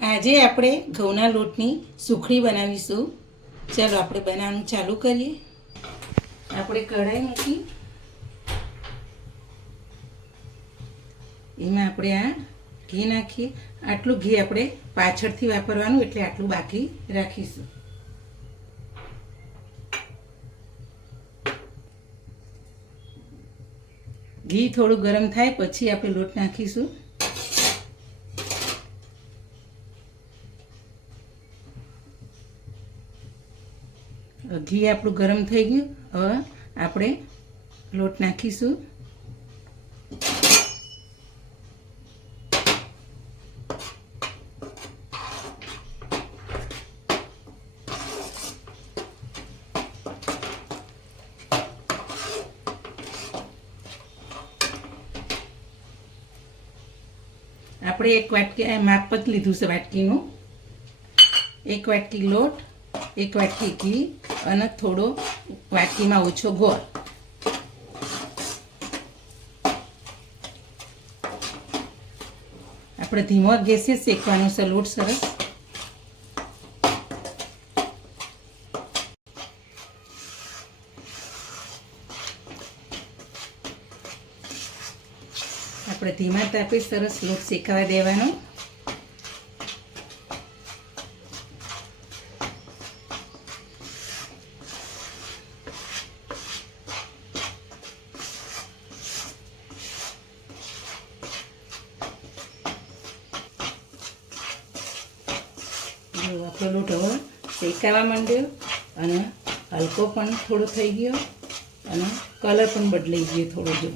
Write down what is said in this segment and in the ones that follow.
આજે આપણે ઘઉંના લોટની સુખડી બનાવીશું. ચાલો આપણે બનાવવાનું ચાલુ કરીએ. આપણે કઢાઈ મૂકી, એમાં આપણે આ ઘી નાખીએ. આટલું ઘી આપણે પાછળથી વાપરવાનું, એટલે આટલું બાકી રાખીશું. ઘી થોડું ગરમ થાય પછી આપણે લોટ નાખીશું. ઘી આપણું ગરમ થઈ ગયું. હવે આપણે લોટ નાખીશું. આપણે એક વાટકી માપ લીધું છે વાટકીનું. એક વાટકી લોટ, એક વાટકી ઘી અને થોડો વાટકીમાં ઓછો ગોળ. આપણે ધીમો ગેસે શેકવાનો છે લોટ. સરસ આપણે ધીમા તાપે સરસ લોટ શેકાવા દેવાનો. આપણો લોટ હવે શેકાવા માંડ્યો અને હલકો પણ થોડો થઈ ગયો અને કલર પણ બદલાઈ ગયો થોડો. જો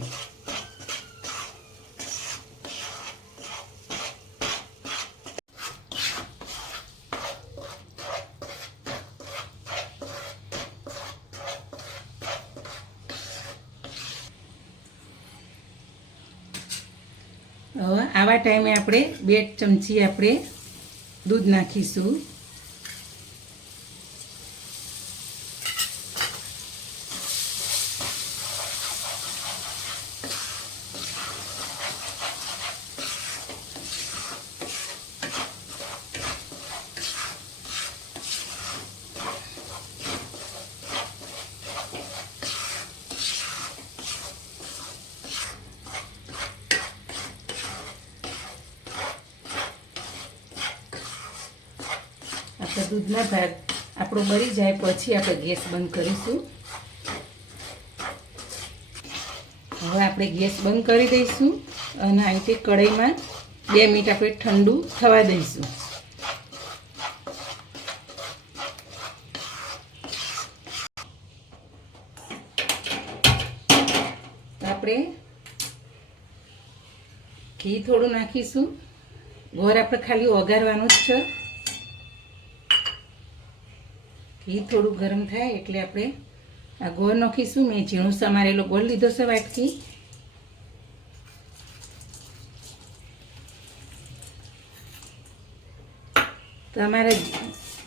હવે આવા ટાઈમે આપણે 2 ચમચી આપણે દૂધ નાખીશું. આપણે દૂધના ભાગ આપણો બળી જાય પછી આપણે ગેસ બંધ કરીશું. હવે આપણે ગેસ બંધ કરી દઈશું અને આ રીતે કઢાઈમાં 2 મિનિટ આપણે ઠંડુ થવા દઈશું. આપણે ઘી થોડું નાખીશું. ગોળ આપણે ખાલી વઘારવાનું જ છે. ઘી થોડું ગરમ થાય એટલે આપણે આ ગોળ નાખીશું. મેં ઝીણું સમારેલો ગોળ લીધો છે વાટકી. તમારે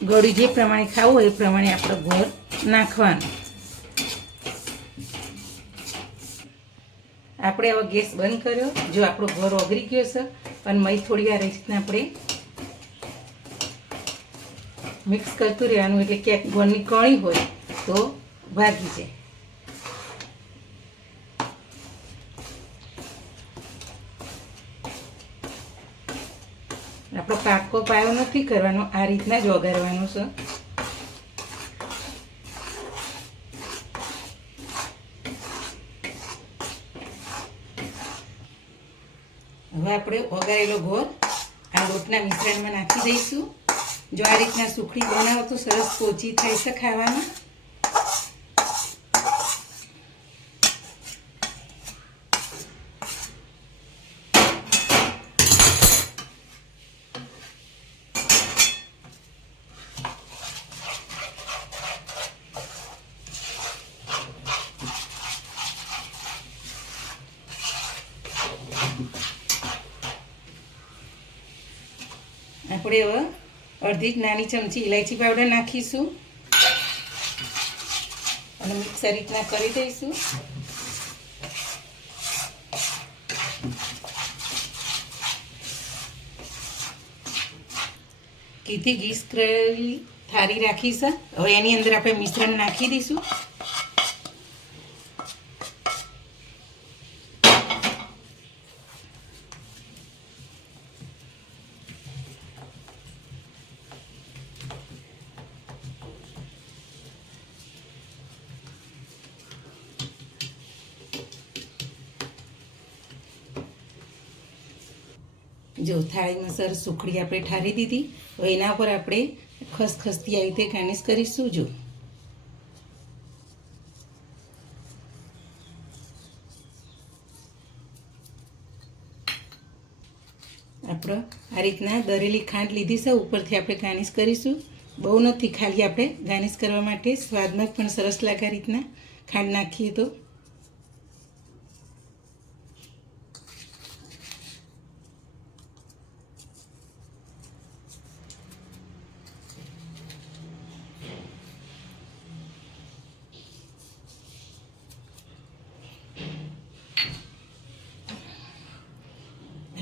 ગળ્યું જે પ્રમાણે ખાવું હોય એ પ્રમાણે આપણે ગોળ નાખવાનો. આપણે હવે ગેસ બંધ કર્યો. જો આપણો ગોળ ઓગળી ગયો છે અને મય થોડી વાર રીતના આપણે મિક્સ કરતું રહેવાનું, એટલે ક્યાંક ગોળની કણી હોય તો ભાગી જાય. આપણો પાકો પાયો નથી કરવાનો, આ રીતના જ વઘારવાનો છે. હવે આપણે વઘારેલો ગોળ આ લોટના મિશ્રણમાં નાખી દઈશું. જો આ રીતના સુખડી બનાવો તો સરસ પોચી થાય છે ખાવામાં. આપણે હવે અડધી નાની ચમચી ઇલાયચી પાવડર નાખીશું અને મિક્સ રીતના કરી દઈશું. ઘીથી ગીસ કરેલી થાળી રાખી છે. હવે એની અંદર આપણે મિશ્રણ નાખી દઈશું. જો થાળીમાં સરસ સુખડી આપણે ઠારી દીધી. હવે એના ઉપર આપણે ખસખસથી આવી રીતે ગાર્નિશ કરીશું. જો આપણે આ રીતના દરેલી ખાંડ લીધી છે, ઉપરથી આપણે ગાર્નિશ કરીશું. બહુ નથી, ખાલી આપણે ગાર્નિશ કરવા માટે. સ્વાદમાં પણ સરસ લાગે આ રીતના ખાંડ નાખીએ તો.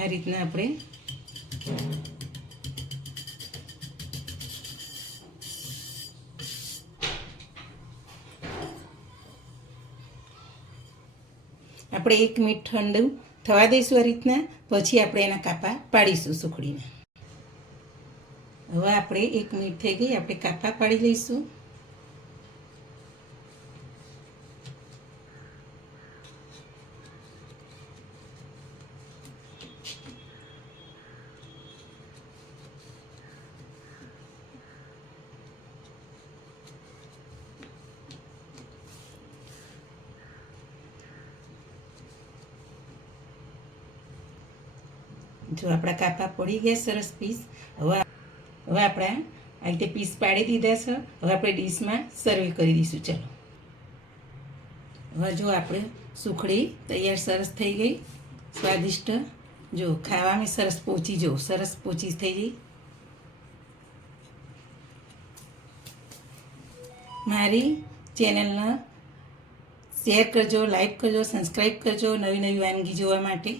આ રીતના આપણે એક મિનિટ ઠંડુ થવા દઈશું આ રીતના. પછી આપણે એના કાપા પાડીશું સુખડીના. હવે આપણે 1 મિનિટ થઈ ગઈ, આપણે કાપા પાડી લઈશું. જો આપણા કાપા પડી ગયા સરસ પીસ. હવે આપણે આ રીતે પીસ પાડી દીધા છે. હવે આપણે ડીશમાં સર્વ કરી દઈશું. ચાલો, હવે જો આપણે સુખડી તૈયાર સરસ થઈ ગઈ, સ્વાદિષ્ટ. જો ખાવામાં સરસ પોચી, જો સરસ પોચી થઈ ગઈ. મારી ચેનલને શેર કરજો, લાઈક કરજો, સબસ્ક્રાઈબ કરજો નવી નવી વાનગી જોવા માટે.